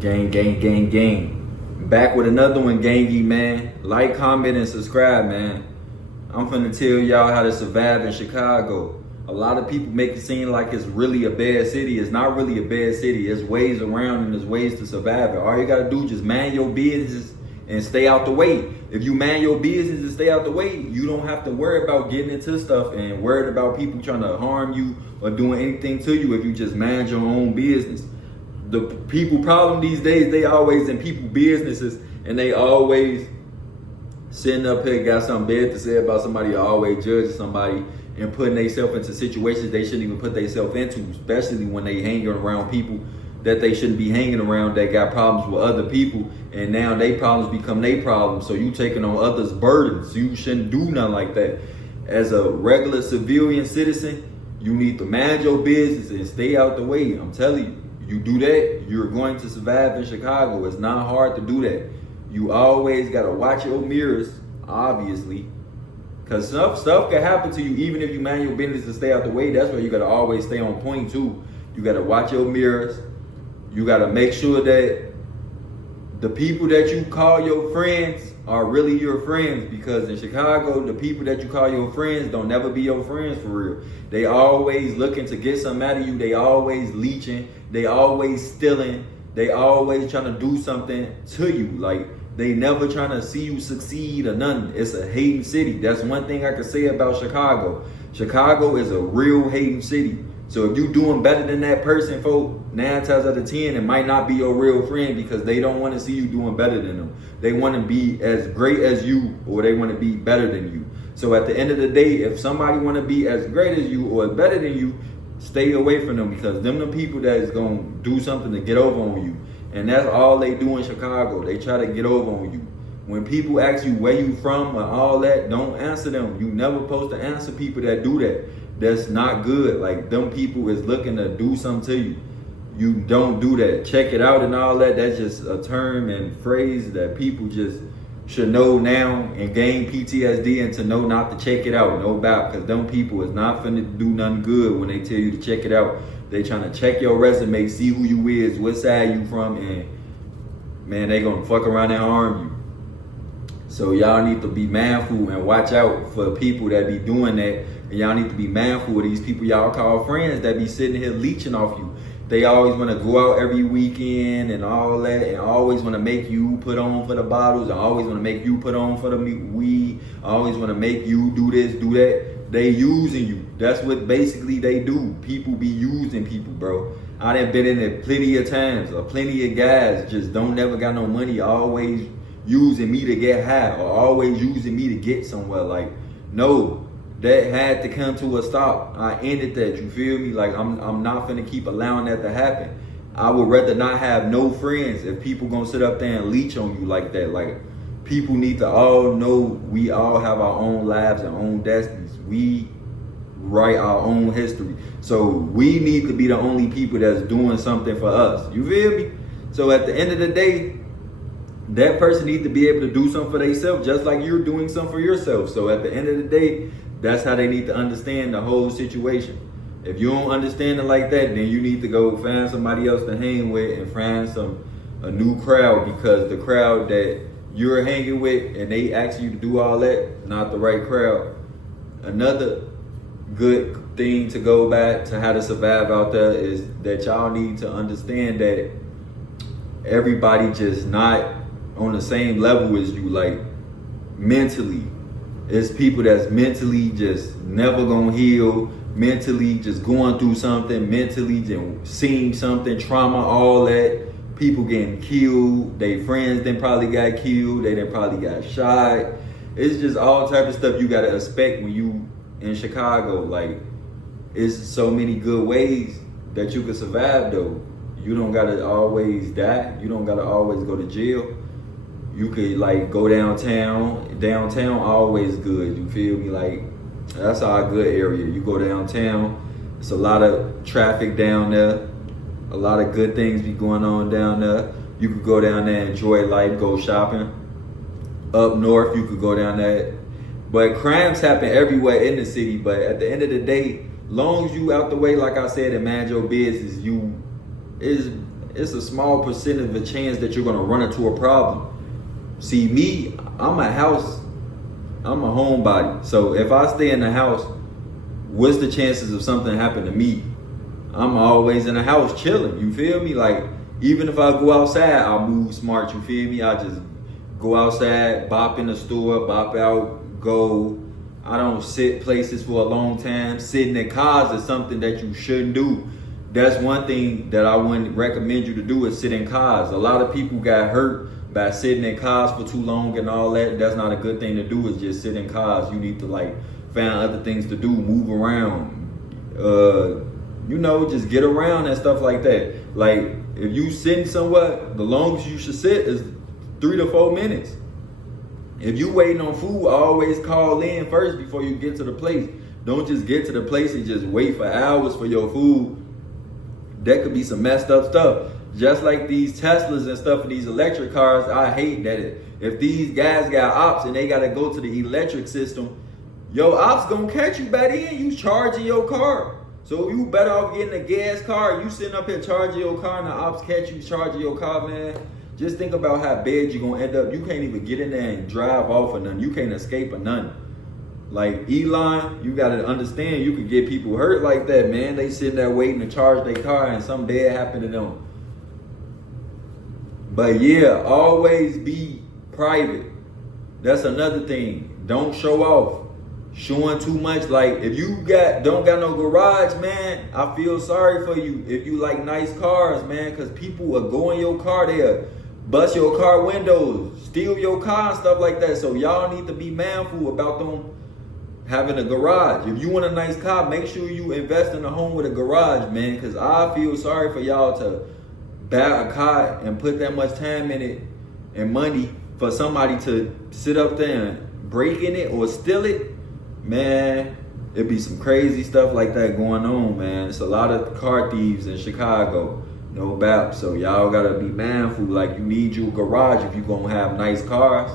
Gang, gang, gang, gang. Back with another one, gangy, man. Like, comment, and subscribe, man. I'm finna tell y'all how to survive in Chicago. A lot of people make it seem like it's really a bad city. It's not really a bad city. There's ways around and there's ways to survive it. All you gotta do is just mind your business and stay out the way. If you mind your business and stay out the way, you don't have to worry about getting into stuff and worried about people trying to harm you or doing anything to you if you just mind your own business. The people problem these days, they always in people businesses and they always sitting up here got something bad to say about somebody, always judging somebody and putting themselves into situations they shouldn't even put themselves into, especially when they hanging around people that they shouldn't be hanging around that got problems with other people, and now they problems become their problems, so you taking on others' burdens. You shouldn't do nothing like that. As a regular civilian citizen, you need to mind your business and stay out the way. I'm telling you, you do that, you're going to survive in Chicago. It's not hard to do that. You always gotta watch your mirrors, obviously, because stuff can happen to you even if you mind your business and stay out the way. That's why you gotta always stay on point too. You gotta watch your mirrors. You gotta make sure that the people that you call your friends are really your friends, because in Chicago, the people that you call your friends don't never be your friends for real. They always looking to get something out of you. They always leeching. They always stealing. They always trying to do something to you. Like, they never trying to see you succeed or nothing. It's a hating city. That's one thing I can say about Chicago. Chicago is a real hating city. So if you doing better than that person, folk, 9 times out of 10, it might not be your real friend, because they don't want to see you doing better than them. They want to be as great as you, or they want to be better than you. So at the end of the day, if somebody want to be as great as you or better than you, stay away from them, because them the people that is going to do something to get over on you. And that's all they do in Chicago. They try to get over on you. When people ask you where you from or all that, don't answer them. You never supposed to answer people that do that. That's not good. Like, them people is looking to do something to you. You don't do that. Check it out and all that. That's just a term and phrase that people just should know now and gain PTSD and to know not to check it out. No doubt. Because them people is not finna do nothing good when they tell you to check it out. They trying to check your resume, see who you is, what side you from, and man, they gonna fuck around and harm you. So y'all need to be mindful and watch out for people that be doing that. And y'all need to be mindful of these people y'all call friends that be sitting here leeching off you. They always want to go out every weekend and all that, and always want to make you put on for the bottles, and always want to make you put on for the weed, always want to make you do this, do that. They using you. That's what basically they do. People be using people, bro. I done been in it plenty of times, or plenty of guys just don't never got no money, always using me to get high, or always using me to get somewhere. Like, no. That had to come to a stop. I ended that, you feel me? Like, I'm not finna keep allowing that to happen. I would rather not have no friends if people gonna sit up there and leech on you like that. Like, people need to all know we all have our own lives and own destinies. We write our own history. So we need to be the only people that's doing something for us. You feel me? So at the end of the day, that person needs to be able to do something for themselves, just like you're doing something for yourself. So at the end of the day, that's how they need to understand the whole situation. If you don't understand it like that, then you need to go find somebody else to hang with and find a new crowd, because the crowd that you're hanging with and they ask you to do all that, not the right crowd. Another good thing to go back to how to survive out there is that y'all need to understand that everybody just not on the same level as you, like mentally. It's people that's mentally just never gonna heal, mentally just going through something, mentally just seeing something, trauma, all that. People getting killed, they friends then probably got killed, they then probably got shot. It's just all type of stuff you gotta expect when you in Chicago. Like, it's so many good ways that you can survive though. You don't gotta always die. You don't gotta always go to jail. You could like go downtown. Downtown always good, you feel me? Like, that's our good area. You go downtown, it's a lot of traffic down there. A lot of good things be going on down there. You could go down there, enjoy life, go shopping. Up north, you could go down there. But crimes happen everywhere in the city. But at the end of the day, long as you out the way, like I said, and mind your business, it's it's a small percent of a chance that you're gonna run into a problem. See me, I'm a homebody. So if I stay in the house, what's the chances of something happening to me? I'm always in the house chilling, you feel me? Like, even if I go outside, I move smart, you feel me? I just go outside, bop in the store, bop out, go. I don't sit places for a long time. Sitting in cars is something that you shouldn't do. That's one thing that I wouldn't recommend you to do, is sit in cars. A lot of people got hurt by sitting in cars for too long and all that. That's not a good thing to do, is just sit in cars. You need to like find other things to do, move around, just get around and stuff like that. Like, if you sitting somewhere, the longest you should sit is 3 to 4 minutes. If you waiting on food, always call in first before you get to the place. Don't just get to the place and just wait for hours for your food. That could be some messed up stuff. Just like these Teslas and stuff and these electric cars, I hate that if these guys got ops and they gotta go to the electric system, your ops gonna catch you by then. You charging your car. So you better off getting a gas car. You sitting up here charging your car and the ops catch you charging your car, man. Just think about how bad you're gonna end up. You can't even get in there and drive off or nothing. You can't escape or nothing. Like Elon, you gotta understand, you could get people hurt like that, man. They sitting there waiting to charge their car and something bad happened to them. But yeah, always be private. That's another thing. Don't show off. Showing too much. Like, if you don't got no garage, man, I feel sorry for you. If you like nice cars, man, because people will go in your car, they'll bust your car windows, steal your car and stuff like that. So y'all need to be mindful about them having a garage. If you want a nice car, make sure you invest in a home with a garage, man, because I feel sorry for y'all to buy a car and put that much time in it and money for somebody to sit up there and break in it or steal it. Man, it'd be some crazy stuff like that going on, man. It's a lot of car thieves in Chicago, no doubt. So y'all gotta be mindful. Like, you need your garage if you gonna have nice cars.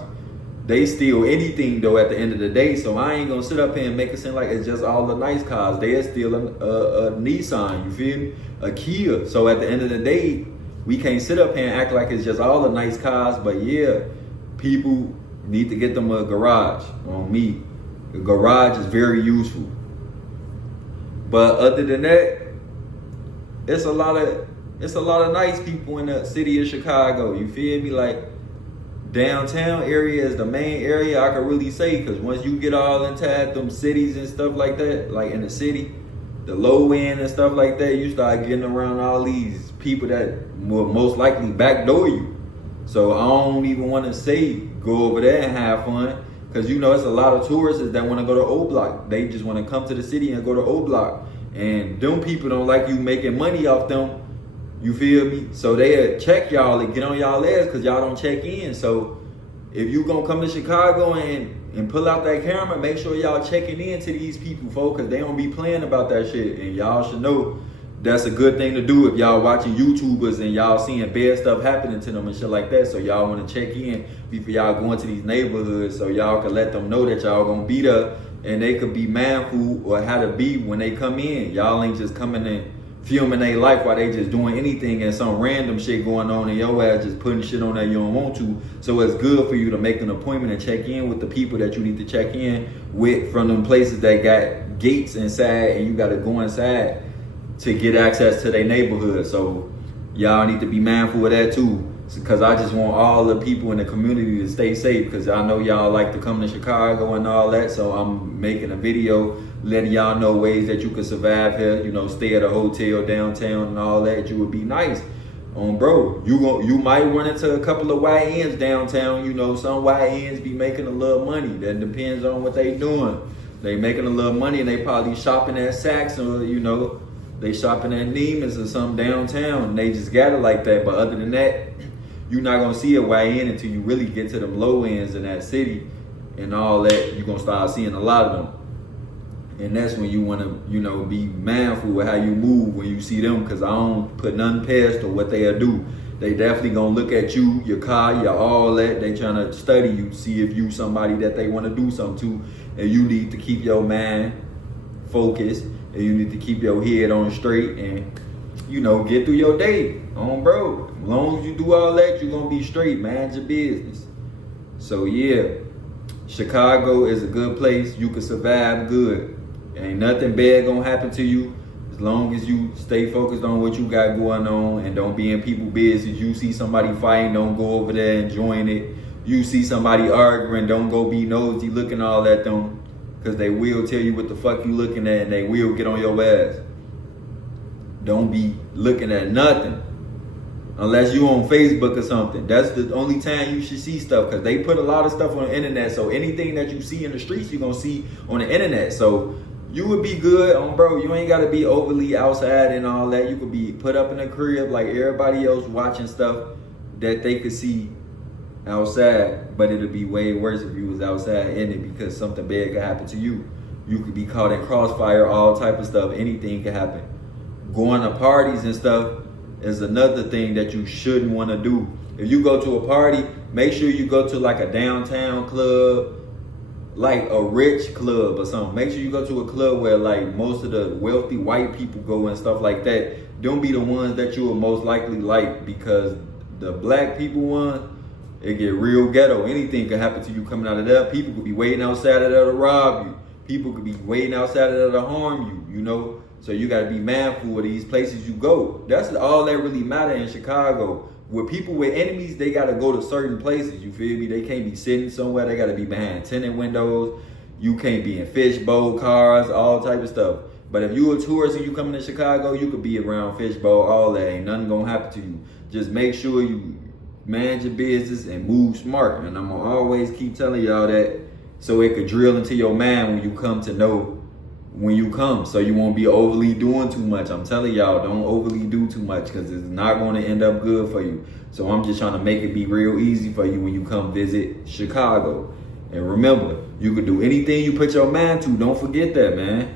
They steal anything though at the end of the day. So I ain't gonna sit up here and make it seem like it's just all the nice cars. They'll steal a Nissan, you feel me? A Kia. So at the end of the day, we can't sit up here and act like it's just all the nice cars. But yeah, people need to get them a garage on me. The garage is very useful. But other than that, it's a lot of nice people in the city of Chicago. You feel me? Like, downtown area is the main area I could really say, because once you get all into them cities and stuff like that, like in the city, the low end and stuff like that, you start getting around all these people that will most likely backdoor you. So I don't even want to say go over there and have fun. Because it's a lot of tourists that want to go to O Block. They just want to come to the city and go to O Block. And them people don't like you making money off them. You feel me? So they'll check y'all and get on y'all ass because y'all don't check in. So if you going to come to Chicago and pull out that camera, make sure y'all checking in to these people, folks, because they don't be playing about that shit. And y'all should know that's a good thing to do if y'all watching YouTubers and y'all seeing bad stuff happening to them and shit like that. So y'all want to check in before y'all go into these neighborhoods so y'all can let them know that y'all gonna be there and they could be mindful or how to be when they come in. Y'all ain't just coming in filming their life while they just doing anything and some random shit going on and your ass just putting shit on that you don't want to. So it's good for you to make an appointment and check in with the people that you need to check in with from them places that got gates inside and you gotta go inside to get access to their neighborhood. So y'all need to be mindful of that too, because I just want all the people in the community to stay safe, because I know y'all like to come to Chicago and all that. So I'm making a video letting y'all know ways that you can survive here, stay at a hotel downtown and all that. You would be nice. Bro, you might run into a couple of YNs downtown. Some YNs be making a little money. That depends on what they doing. They making a little money and they probably shopping at Saks or they shopping at Neiman's or something downtown and they just got it like that. But other than that, you're not gonna see a YN until you really get to them low ends in that city and all that. You're gonna start seeing a lot of them. And that's when you wanna, be mindful of how you move when you see them, because I don't put nothing past or what they'll do. They definitely gonna look at you, your car, your all that. They trying to study you, see if you somebody that they wanna do something to, and you need to keep your mind focused. And you need to keep your head on straight and, get through your day. Bro. As long as you do all that, you're gonna be straight. Manage your business. So yeah, Chicago is a good place. You can survive good. Ain't nothing bad gonna happen to you as long as you stay focused on what you got going on and don't be in people business. You see somebody fighting, don't go over there and join it. You see somebody arguing, don't go be nosy looking all at them, because they will tell you what the fuck you looking at and they will get on your ass. Don't be looking at nothing unless you on Facebook or something. That's the only time you should see stuff, because they put a lot of stuff on the internet. So anything that you see in the streets, you're gonna see on the internet. So you would be good, bro. You ain't gotta be overly outside and all that. You could be put up in a crib like everybody else, watching stuff that they could see outside. But it'll be way worse if you was outside in it, because something bad could happen to you. You could be caught in crossfire, all type of stuff. Anything could happen. Going to parties and stuff is another thing that you shouldn't want to do. If you go to a party, make sure you go to like a downtown club, like a rich club or something. Make sure you go to a club where like most of the wealthy white people go and stuff like that. Don't be the ones that you will most likely like, because the black people one, it get real ghetto. Anything could happen to you coming out of there. People could be waiting outside of there to rob you. People could be waiting outside of there to harm you, you know? So you gotta be mindful of these places you go. That's all that really matter in Chicago. With people with enemies, they gotta go to certain places, you feel me? They can't be sitting somewhere, they gotta be behind tenant windows. You can't be in fishbowl cars, all type of stuff. But if you a tourist and you coming to Chicago, you could be around fishbowl, all that. Ain't nothing gonna happen to you. Just make sure you manage your business and move smart. And I'm gonna always keep telling y'all that, so it could drill into your mind when you come to know when you come, so you won't be overly doing too much. I'm telling y'all, don't overly do too much, because it's not going to end up good for you. So I'm just trying to make it be real easy for you when you come visit Chicago. And remember, you can do anything you put your mind to. Don't forget that, man.